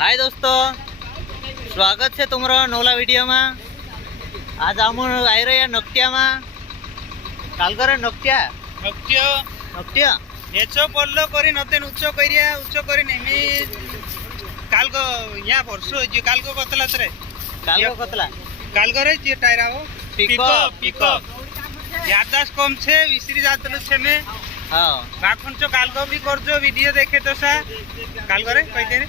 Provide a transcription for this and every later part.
हाय दोस्तों, स्वागत है तुम्हारा नोला वीडियो में। आज आम आई रहा नकटिया में कालगर नकटिया नक्त्य नकटिया हेचो पल्लो करी नतेन उच्च करी नेहमी कालगो या परसो जे कालगो कतला तरे कालगर कतला कालगो रे जे टायरा हो पिकअप पिकअप यादाश कम छे विसरी जातलो छे में हाँ बाखन चो कालगो भी करजो वीडियो देखे तो सा कालगो रे कहि दे रे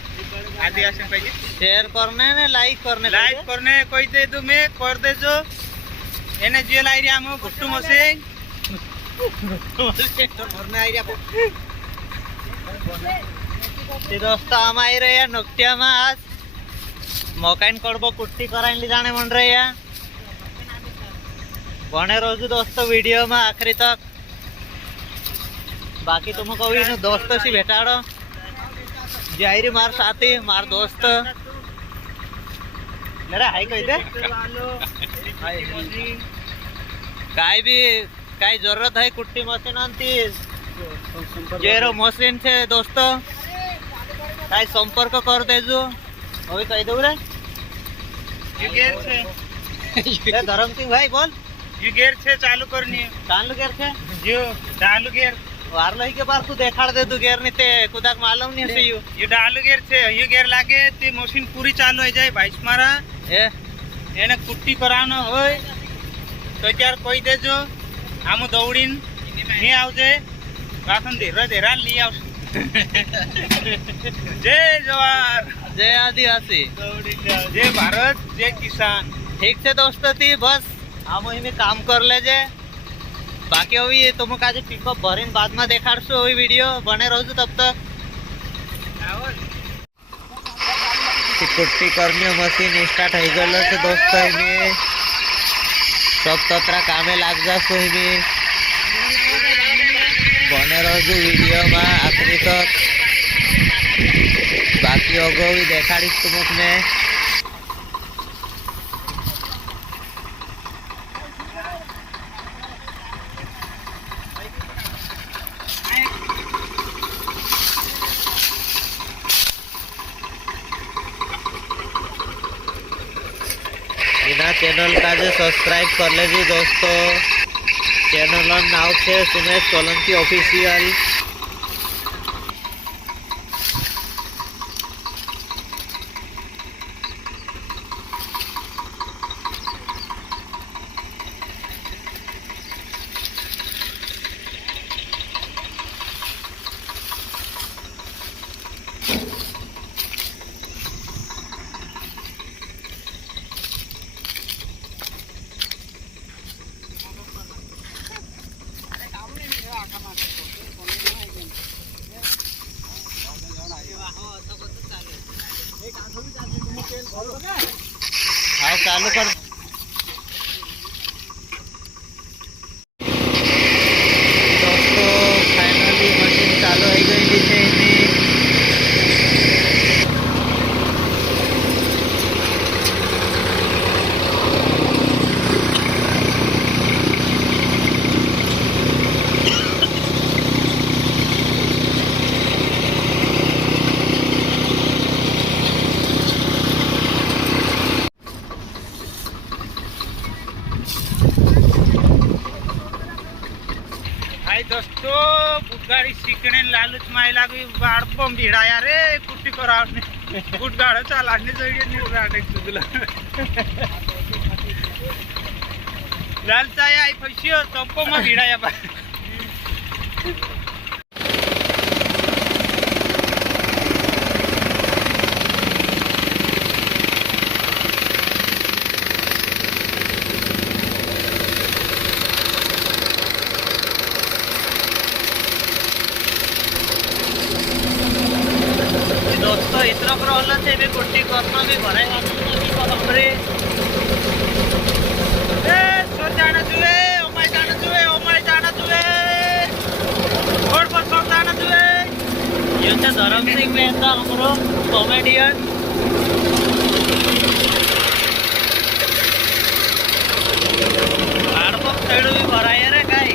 आदिवासी कहि दे शेयर करने ने लाइक करने कहि दे तू मैं कर दे जो एने जे लाई रे हम गुट्टू मसे दोस्तों हम आई रहे हैं नकटिया में। आज मकान कड़बो कुट्टी कराने जाने मन रहे हैं। बने रोजू दोस्तों वीडियो में आखिरी तक। बाकी तुमको भी दोस्तों से भेटाड़ो जायरी मार साथी मार दोस्त मेरा हाई कही दे काय भी काय जरूरत है कुट्टी मशीन अंती जेरो मशीन छे दोस्तों काय संपर्क कर देजो अभी कही दो रे युगेर छे धर्म सिंह भाई बोल युगेर छे चालू करनी चालू गेर छे जो चालू गेर वारलो ही के बार तू देखाड़ दे तू गेर नहीं ते कुदाक मालूम नहीं से ये डालू गेर छे ये गेर लागे ते मशीन पूरी चालू हो जाए 22 मारा ए एने कुट्टी करानो होय तो यार कोई दे जो हम दौड़ीन नहीं आवजे बासन धीरे ली आव जय जवान जय आदिवासी जय भारत जय किसान। ठीक से दोस्तों थी बस हम वही में काम कर ले जे बाकी अभी तुमको आज पिकअप भरीन बाद में देखाड़शो अभी वीडियो बने रहो तब तक। कुट्टी करनी मशीन स्टार्ट हो गल तो दोस्तों में सब ततरा कामे लाग जासो में बने रहो वीडियो में आखिरी तक। बाकी अगो भी देखाड़ीश तुमक में। बिना चैनल का जो सब्सक्राइब कर लेजो दोस्तों। चैनल नाम है सुमेश सोलंकी ऑफिशियल। हाँ चालू कर दोस्तों फाइनली मशीन चालू हो गई है। भाई दोस्तों गुटगाड़ी सीखने लालच माई लागी बाड़पम भिड़ाया रे कुट्टी करावने गुटगाड़ा चालाने जोड़िए नहीं राटे तुला लालचाया आई फसियो तप्पो में भिड़ाया बा दोस्तों इतना प्रॉब्लम है भी कुट्टी करना भी भरेगा हमरे ए सो जाना जुए ओ माय जाना जुए और पर सब जाना जुए ये तो धर्म सिंह मेहता हमरो कॉमेडियन आड़पक साइड भी भराया रे काई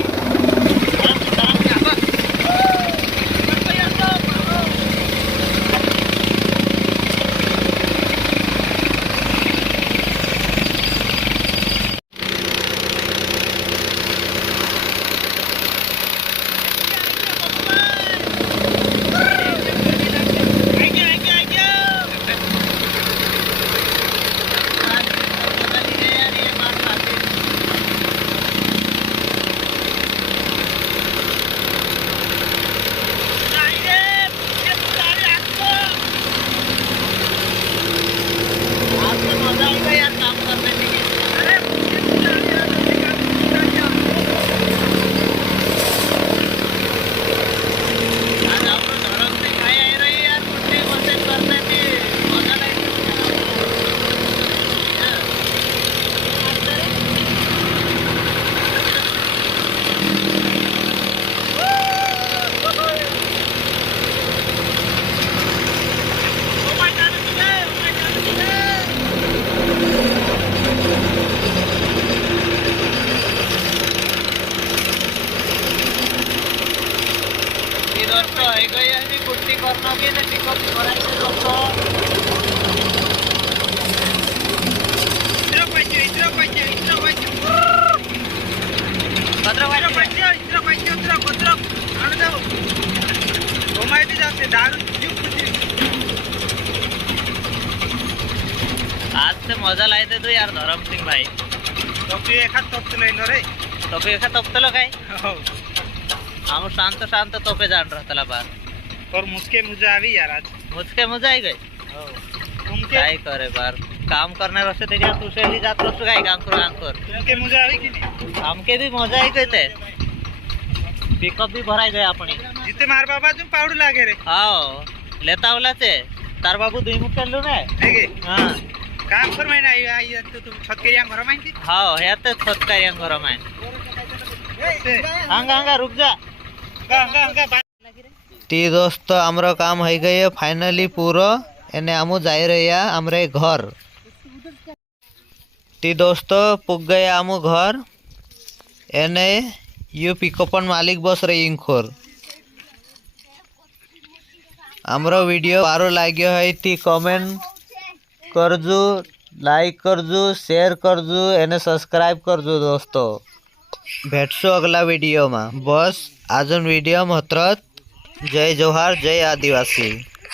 करणं की ते पिकअप करायचे लोक इथं पाहिजे कचरा पाहिजे आणू जाऊ हो माहिती जाते दारू आज से मजा लायते तू यार धरम सिंग भाई टोपी एखाद टोपतो लईलो रे तोपे एका तपतलो काय हो आम शांत शांत तोपे जाण रहतला बार और मुझके मुझे आवी यार आज मुझके मजा आई गई हो तुमके काय करे बार काम करने रस्ते त्याच्या तुझे जात रस्तो काय काम कर तुमके मुझे आवी की नाही हमके भी मजा आई गई ते पिकअप भी भराई गए अपनी जिथे मार बाबा तुम पावडू लागे रे हाओ लेता ओलाचे तार बाबू दुई मुख केलो ना ठीक आहे हां काम कर महिना आई तू छत केरिया घर माहिती हाओ ह्या तर सत्कार्य गरम आहे हांगा हांगा रुक जा ती दोस्त हमरो काम हो गए फाइनली पूरो एने हमू जाई रहिया हमरे घर ती दोस्त पुग गए हमू घर एने यू पिकअपन मालिक बस रही इंखोर हमरो वीडियो सारो लाग्यो है ती comment Karju like Karju share Karju एने सब्सक्राइब करजू दोस्तों भेटसू अगला वीडियो में बस अजून वीडियो महत्रत जय जोहार जय आदिवासी।